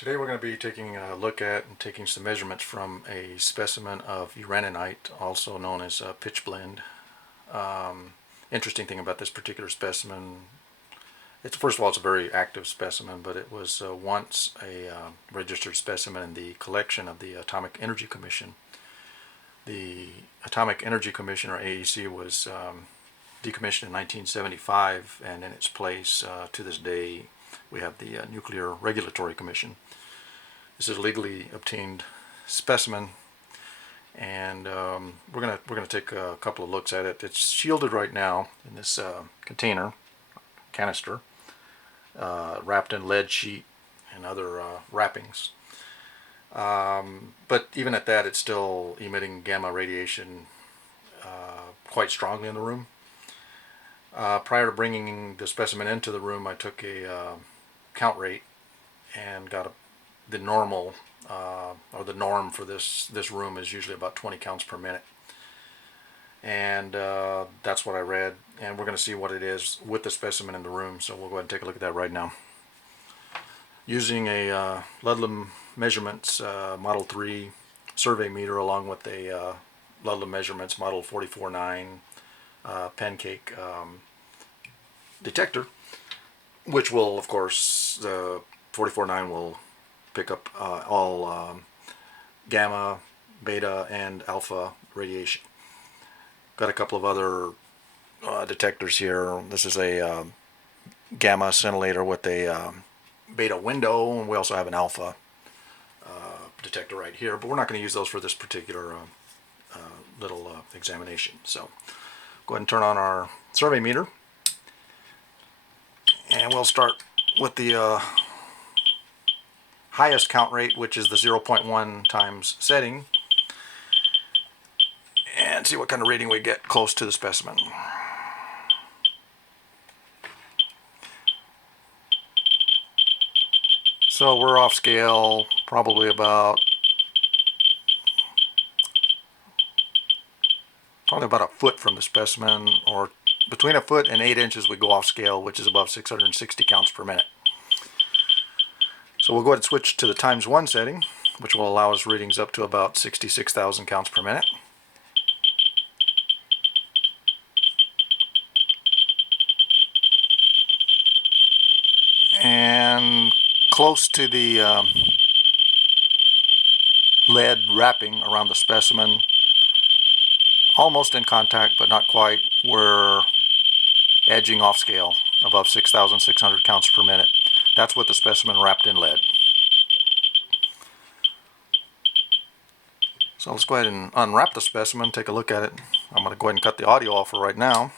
Today we're going to be taking a look at and taking some measurements from a specimen of Uraninite, also known as Pitchblende. Interesting thing about this particular specimen, first of all, it's a very active specimen, but it was once a registered specimen in the collection of the Atomic Energy Commission. The Atomic Energy Commission, or A.E.C, was decommissioned in 1975, and in its place to this day we have the Nuclear Regulatory Commission. This is a legally obtained specimen, and we're gonna take a couple of looks at it. It's shielded right now in this canister, wrapped in lead sheet and other wrappings. But even at that, it's still emitting gamma radiation quite strongly in the room. Prior to bringing the specimen into the room, I took a count rate and got the normal, or the norm for this room is usually about 20 counts per minute. And that's what I read, and we're going to see what it is with the specimen in the room, so we'll go ahead and take a look at that right now. Using a Ludlum Measurements Model 3 survey meter along with a Ludlum Measurements Model 44.9 pancake detector, which will, of course, the 44.9 will pick up all gamma, beta, and alpha radiation. Got a couple of other detectors here. This is a gamma scintillator with a beta window, and we also have an alpha detector right here, but we're not going to use those for this particular little examination. So go ahead and turn on our survey meter, and we'll start with the highest count rate, which is the 0.1 times setting, and see what kind of reading we get close to the specimen. So we're off scale probably about a foot from the specimen, or between a foot and 8 inches we go off scale, which is above 660 counts per minute. So we'll go ahead and switch to the times 1 setting, which will allow us readings up to about 66,000 counts per minute. And close to the lead wrapping around the specimen, almost in contact but not quite, we're edging off scale above 6,600 counts per minute. That's with the specimen wrapped in lead. So let's go ahead and unwrap the specimen, take a look at it. I'm going to go ahead and cut the audio off for right now.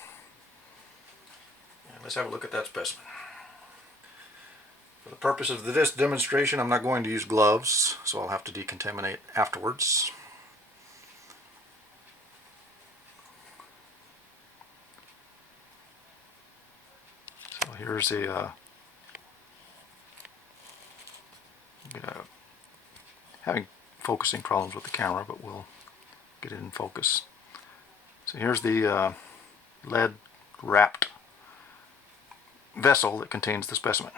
And let's have a look at that specimen. For the purpose of this demonstration, I'm not going to use gloves, so I'll have to decontaminate afterwards. So here's having focusing problems with the camera, but we'll get it in focus. So here's the lead wrapped vessel that contains the specimen.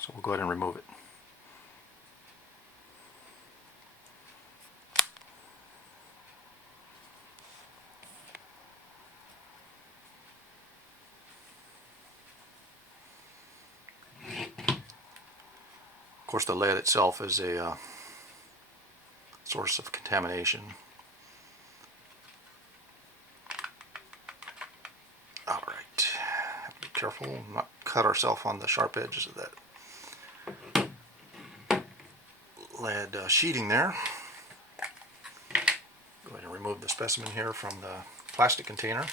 So we'll go ahead and remove it. Of course, the lead itself is a source of contamination. Alright, have to be careful and not cut ourselves on the sharp edges of that lead sheeting there. Go ahead and remove the specimen here from the plastic container.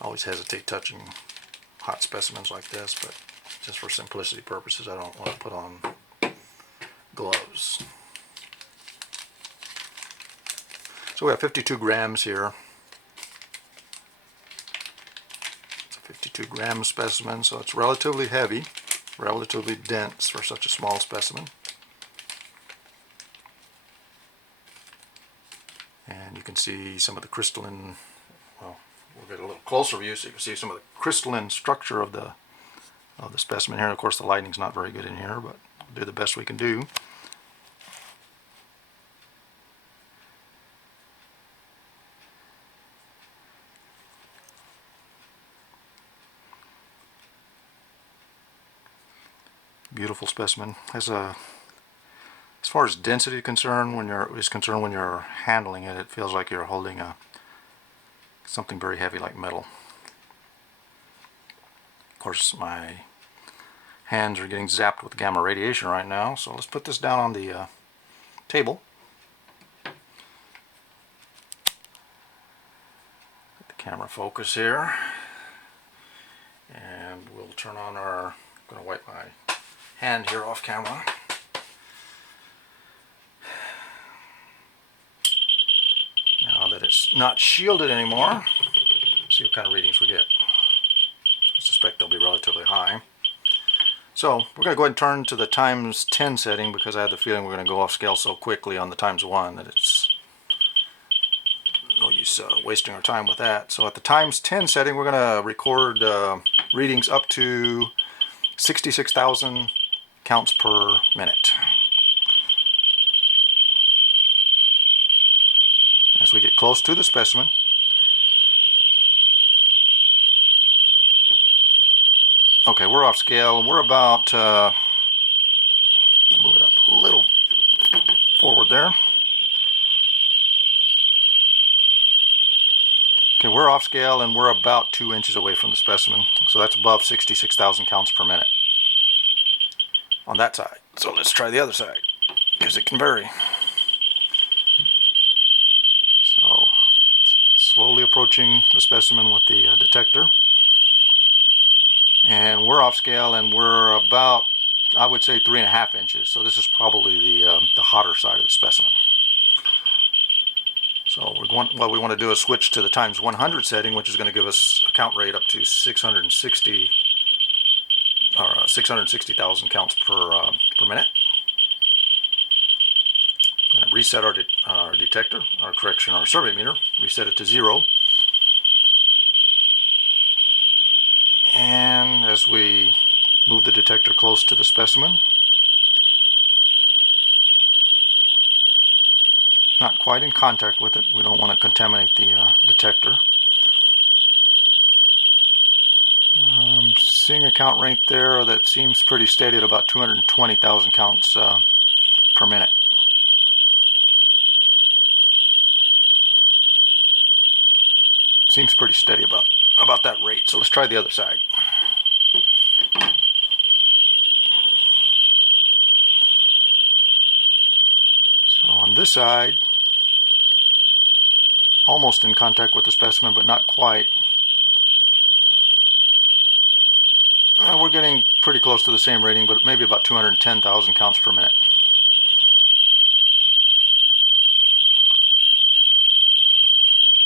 Always hesitate touching hot specimens like this, but just for simplicity purposes I don't want to put on gloves. So we have 52 grams here. It's a 52 gram specimen, so it's relatively heavy, relatively dense for such a small specimen. And you can see some of the crystalline, well, we'll get a little closer view so you can see some of the crystalline structure of the specimen here. Of course, the lighting's not very good in here, but we'll do the best we can do. Beautiful specimen. As far as density concerned, when you're handling it, it feels like you're holding something very heavy like metal. Of course, my hands are getting zapped with gamma radiation right now, so let's put this down on the table. Let the camera focus here, and we'll turn on our. I'm going to wipe my hand here off camera. Now that it's not shielded anymore, let's see what kind of readings we get. I suspect they'll be relatively high. So we're going to go ahead and turn to the times 10 setting because I have the feeling we're going to go off scale so quickly on the times 1 that it's no use wasting our time with that. So at the times 10 setting, we're going to record readings up to 66,000 counts per minute. As we get close to the specimen, okay, we're off scale. We're about, move it up a little forward there. Okay, we're off scale and we're about 2 inches away from the specimen. So that's above 66,000 counts per minute on that side. So let's try the other side because it can vary. So slowly approaching the specimen with the detector. And we're off scale and we're about, I would say, 3.5 inches. So this is probably the hotter side of the specimen. So what we want to do is switch to the times 100 setting, which is going to give us a count rate up to 660,000 counts per minute. I'm going to reset our detector, our survey meter, reset it to 0. And as we move the detector close to the specimen, not quite in contact with it, we don't want to contaminate the detector. I'm seeing a count rate there that seems pretty steady at about 220,000 counts per minute. Seems pretty steady about that rate. So let's try the other side. So on this side, almost in contact with the specimen, but not quite. We're getting pretty close to the same rating, but maybe about 210,000 counts per minute.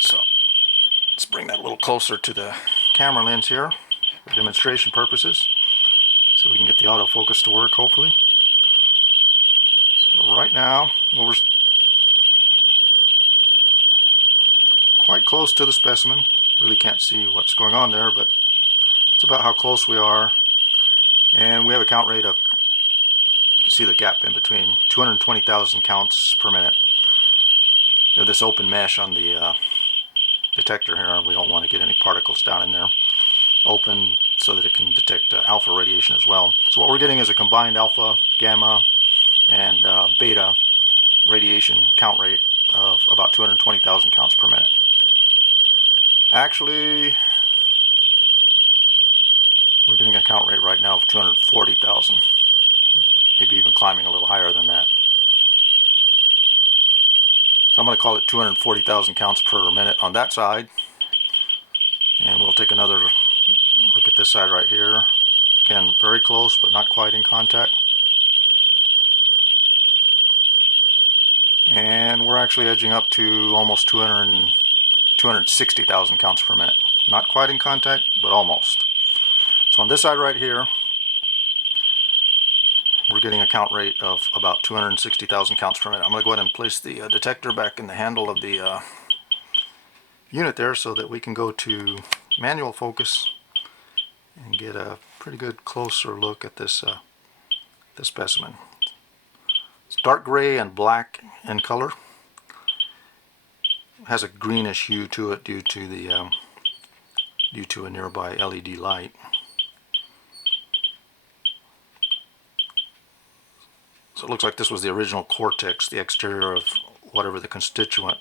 So let's bring that a little closer to the camera lens here for demonstration purposes, so we can get the autofocus to work, hopefully. So right now, we're quite close to the specimen. Really can't see what's going on there, but it's about how close we are. And we have a count rate of, you can see the gap in between, 220,000 counts per minute. We have this open mesh on the detector here, and we don't want to get any particles down in there. Open so that it can detect alpha radiation as well. So what we're getting is a combined alpha, gamma, and beta radiation count rate of about 220,000 counts per minute. Actually, we're getting a count rate right now of 240,000, maybe even climbing a little higher than that. So I'm going to call it 240,000 counts per minute on that side. And we'll take another look at this side right here. Again, very close, but not quite in contact. And we're actually edging up to almost 260,000 counts per minute. Not quite in contact, but almost. So on this side right here, we're getting a count rate of about 260,000 counts per minute. I'm going to go ahead and place the detector back in the handle of the unit there so that we can go to manual focus and get a pretty good closer look at this specimen. It's dark gray and black in color. It has a greenish hue to it due to a nearby LED light. So it looks like this was the original cortex, the exterior of whatever the constituent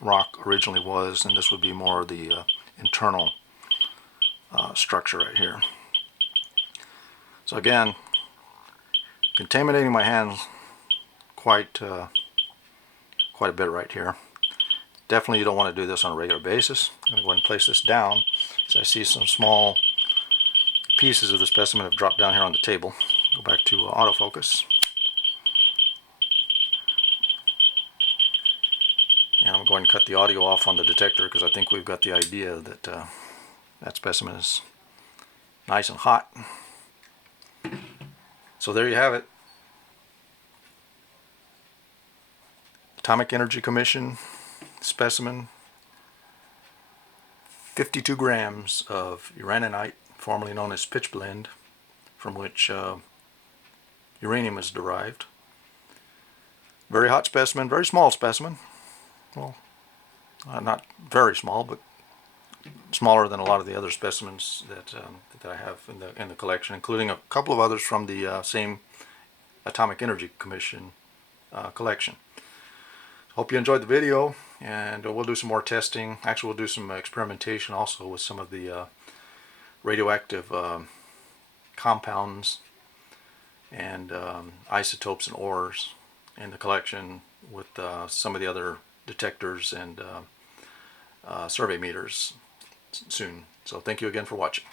rock originally was, and this would be more of the internal structure right here. So again, contaminating my hands quite a bit right here. Definitely you don't want to do this on a regular basis. I'm going to go ahead and place this down. So I see some small pieces of the specimen have dropped down here on the table. Go back to autofocus. And I'm going to cut the audio off on the detector because I think we've got the idea that that specimen is nice and hot. So there you have it. Atomic Energy Commission specimen, 52 grams of uraninite, formerly known as pitchblende, from which uranium is derived. Very hot specimen, very small specimen. Well, not very small, but smaller than a lot of the other specimens that I have in the collection, including a couple of others from the same Atomic Energy Commission collection. Hope you enjoyed the video, and we'll do some more testing. Actually, we'll do some experimentation also with some of the radioactive compounds and isotopes and ores in the collection with some of the other detectors and survey meters soon. So thank you again for watching.